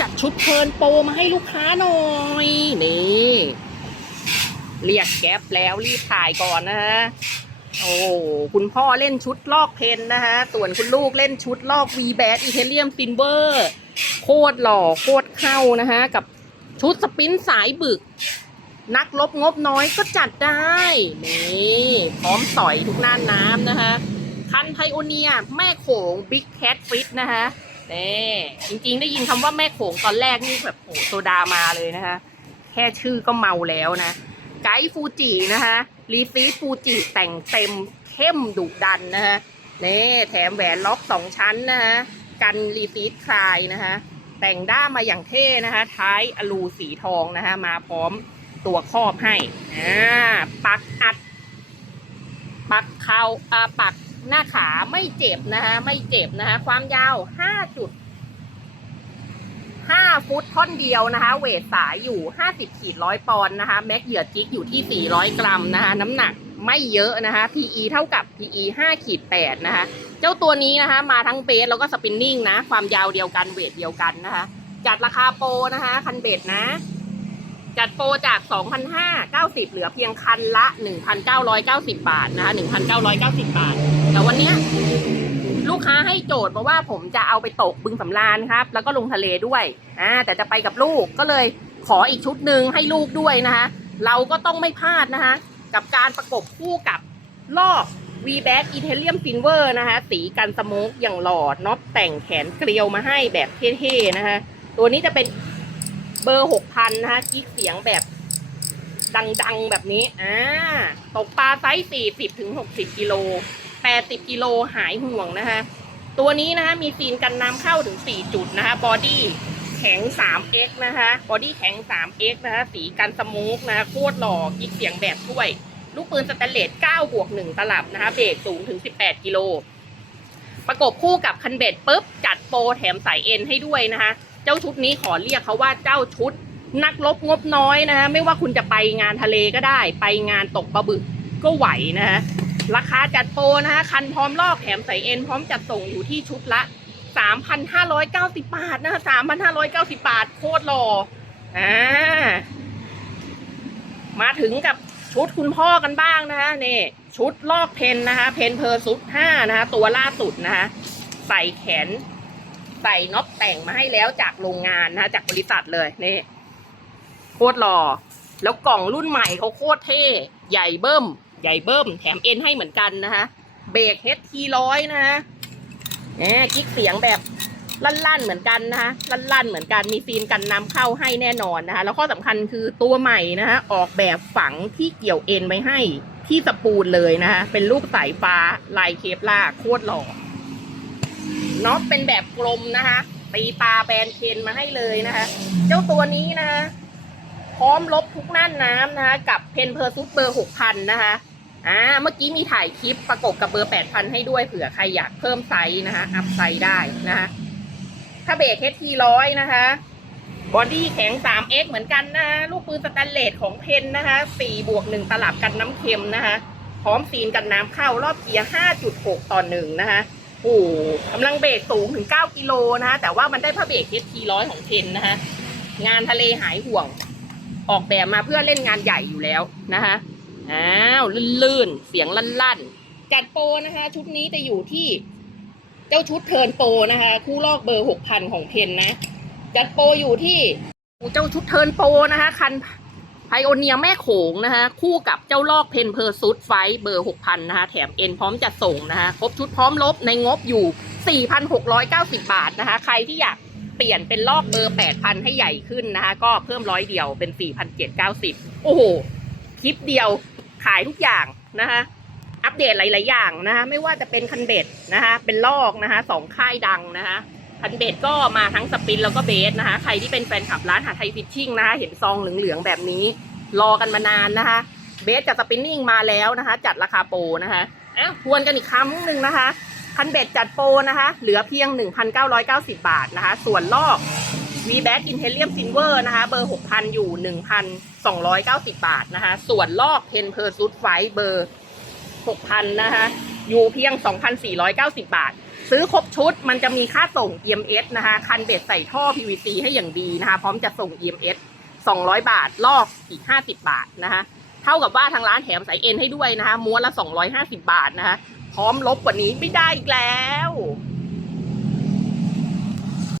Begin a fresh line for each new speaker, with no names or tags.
จัดชุดเพลินโปรมาให้ลูกค้าหน่อย นี่ เรียกแก๊ปแล้วรีบถ่ายก่อนนะฮะ โอ้คุณพ่อเล่นชุดลอกเพนนะฮะ ส่วนคุณลูกเล่นชุดลอก V b a t อีเทเลียมซินเวอร์ โคตรหล่อโคตรเข้านะฮะ กับชุดสปินสายบึก นักลบงบน้อยก็จัดได้ นี่ พร้อมสอยทุกน่านน้ำนะคะ คันไพโอเนีย แม่โขงบิ๊กแคทฟิตนะคะ นี่จริงๆได้ยินคำว่าแม่โขงตอนแรกนี่แบบโหโซดามาเลยนะคะ แค่ชื่อก็เมาแล้วนะ ไกด์ฟูจินะคะรีฟีฟูจิแต่งเต็มเข้มดุดันนะคะนี่แถมแหวนล็อกสองชั้นนะคะกันรีฟีคลายนะคะแต่งด้ามมาอย่างเท่นะคะ ท้ายอลูสีทองนะคะ มาพร้อมตัวครอบให้อ่าปักอัด ปักเขาอ่าปัก หน้าขาไม่เจ็บนะคะไม่เจ็บนะคะความยาวห้าจุดห้าฟุตท่อนเดียวนะคะ เวทสายอยู่ห้าสิบขีดร้อยปอนด์นะคะ แม็กเหยื่อจิกอยู่ที่สี่ร้อยกรัมนะคะ น้ำหนักไม่เยอะนะคะ PE เท่ากับ PE ห้าขีดแปดนะคะ เจ้าตัวนี้นะคะ มาทั้งเบสแล้วก็สปินนิ่งนะ ความยาวเดียวกันเวทเดียวกันนะคะ จัดราคาโปรนะคะ คันเบสนะ จัดโปรจาก 2,590 เหลือเพียงคันละ 1,990 บาทนะคะ 1,990 บาท แต่วันนี้ลูกค้าให้โจทย์มาว่าผมจะเอาไปตกบึงสำราญครับ แล้วก็ลงทะเลด้วยอ่าแต่จะไปกับลูกก็เลยขออีกชุดหนึ่งให้ลูกด้วยนะคะ เราก็ต้องไม่พลาดนะคะ กับการประกบคู่กับลอก v b a c i t a l i u m Silver นะคะ สีกันสโมกอย่างหล่อน็อตแต่งแขนเกลียวมาให้แบบเท่ๆนะคะ ตัวนี้จะเป็นเบอร์หกพันนะคะกิ๊กเสียงแบบดังๆแบบนี้ อ่า ตกปลาไซส์สี่สิบถึงหกสิบกิโล แปดสิบกิโลหายห่วงนะคะ ตัวนี้นะคะมีซีนกันน้ำเข้าถึงสี่จุดนะคะ บอดี้แข็ง 3x นะคะ บอดี้แข็ง 3x นะคะ สีกันสมูกนะคะโคตรหล่อกิ๊กเสียงแบบช่วย ลูกปืนสแตนเลส9บวก1ตลับนะคะ เบรกสูงถึง 18 กิโล ประกบคู่กับคันเบ็ดปุ๊บ จัดโปรแถมสายเอ็นให้ด้วยนะคะ เจ้าชุดนี้ขอเรียกเขาว่าเจ้าชุดนักลบงบน้อยนะคะ ไม่ว่าคุณจะไปงานทะเลก็ได้ ไปงานตกปลาบึกก็ไหวนะคะ ราคาจัดโปรนะคะคันพร้อมลอกแถมสายเอ็นพร้อมจัดส่งอยู่ที่ชุดละ 3,590 บาทนะคะ3,590 บาท โคตรหล่ออ่ามาถึงกับชุดคุณพ่อกันบ้างนะคะนี่ชุดลอกเพนนะคะ เพนเพอร์ซุดห้านะคะ ตัวล่าสุดนะคะ ใส่แขน ใส่น็อปแต่งมาให้แล้วจากโรงงานนะคะ จากบริษัทเลยนี่โคตรหล่อแล้วกล่องรุ่นใหม่เขาโคตรเท่ ใหญ่เบิ้ม ใหญ่เบิ้มแถมเอ็นให้เหมือนกันนะคะ เบรกเฮดทีร้อยนะคะแหมกิ๊กเสียงแบบลั่นๆเหมือนกันนะคะลั่นๆเหมือนกันมีซีนกันน้ำเข้าให้แน่นอนนะคะ แล้วข้อสำคัญคือตัวใหม่นะคะออกแบบฝังที่เกี่ยวเอ็นไว้ให้ที่สปูลเลยนะคะเป็นรูปสายฟ้าลายเคปล่าโคตรหล่อน็อตเป็นแบบกลมนะคะ ตีตาแบนเคนมาให้เลยนะคะ เจ้าตัวนี้นะคะพร้อมลบทุกน่านน้ำนะคะ กับเพนเพอร์ซุปเบอร์หกพันนะคะ อ่าเมื่อกี้มีถ่ายคลิปประกบกับเบอร์แปดพันให้ด้วยเผื่อใครอยากเพิ่มไซส์นะคะ อัพไซส์ได้นะคะถ้าเบรกเฮทีร้อยนะคะ บอดี้แข็ง 3x เหมือนกันนะคะลูกปืนสแตนเลสของเพนนะคะ4บวก1ตลับกันน้ำเค็มนะคะ พร้อมซีนกันน้ำเข้ารอบเกียร์ 5.6 ต่อ1นะคะโอ้โหกำลังเบรกสูงถึง 9 กิโลนะคะ แต่ว่ามันได้ผ้าเบรกเฮทีร้อยของเพนนะคะ งานทะเลหายห่วง ออกแบบมาเพื่อเล่นงานใหญ่อยู่แล้วนะคะ อ้าวลื่นๆ เสียงลั่นๆ จัดโปรนะคะ ชุดนี้จะอยู่ที่เจ้าชุดเทิร์นโปรนะคะ คู่ลอกเบอร์หกพันของเพนนะ จัดโปรอยู่ที่เจ้าชุดเทิร์นโปรนะคะ คันไพโอเนียแม่โขงนะคะ คู่กับเจ้าลอกเพนเพอร์ซุดไฟเบอร์หกพันนะคะ แถมเอ็นพร้อมจัดส่งนะคะ ครบชุดพร้อมลบในงบอยู่ 4,690 บาทนะคะ ใครที่อยากเปลี่ยนเป็นลอกเบอร์ 8,000 ให้ใหญ่ขึ้นนะคะ ก็เพิ่มร้อยเดียวเป็น 4,790 โอ้โห คลิปเดียว ขายทุกอย่างนะคะ อัปเดตหลาย ๆ อย่างนะคะ ไม่ว่าจะเป็นคันเบ็ดนะคะ เป็นลอกนะคะสองค่ายดังนะคะคันเบ็ดก็มาทั้งสปินแล้วก็เบสนะคะ ใครที่เป็นแฟนคลับร้านหาไทยฟิชชิ่งนะคะ เห็นซองเหลือง ๆ แบบนี้ รอกันมานานนะคะ เบสกับสปินนิ่งมาแล้วนะคะ จัดราคาโปรนะคะอะทวนกันอีกครั้งหนึ่งนะคะคันเบ็ดจัดโปรนะคะ เหลือเพียง 1,990 บาทนะคะ ส่วนลอก v b a c Intellium Silver นะคะ เบอร์ 6,000 อยู่ 1,290 บาทนะคะ ส่วนลอกเพนเพอร์ซุดไฟเบอร์ 6,000 นะคะ อยู่เพียง 2,490 บาท ซื้อครบชุดมันจะมีค่าส่ง EMS นะคะ คันเบ็ดใส่ท่อ PVC ให้อย่างดีนะคะ พร้อมจะส่ง EMS 200 บาท ลอกอีก 50 บาทนะคะ เท่ากับว่าทางร้านแถมสายเอ็นให้ด้วยนะคะ ม้วนละ 250 บาทนะคะ พร้อมลบกว่านี้ไม่ได้อีกแล้ว